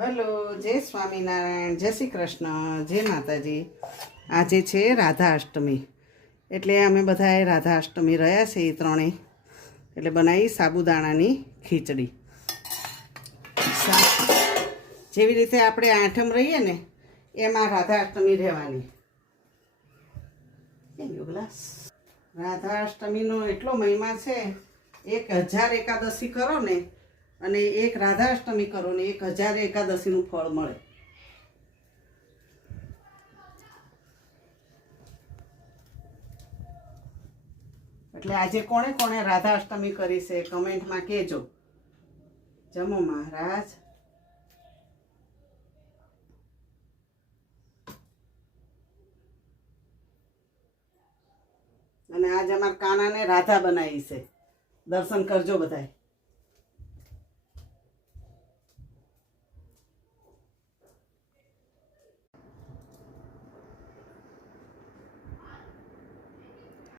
હલો, જય સ્વામિનારાયણ, જય શ્રી કૃષ્ણ, જય માતાજી. આજે છે રાધા અષ્ટમી, એટલે અમે બધાએ રાધા અષ્ટમી રહ્યા છે એ ત્રણેય, એટલે બનાવી સાબુદાણાની ખીચડી. જેવી રીતે આપણે આઠમ રહીએ ને એમાં રાધા અષ્ટમી રહેવાની. રાધા અષ્ટમીનો એટલો મહિમા છે, 1000 એકાદશી કરો ને અને એક રાધા અષ્ટમી કરો ને 1000 એકાદશીનું ફળ મળે. એટલે આજે કોણે કોણે રાધા અષ્ટમી કરી છે કમેન્ટમાં કહેજો. જમો મહારાજ. અને આજે અમારા કાનાને રાધા બનાવી છે. દર્શન કરજો બધાય.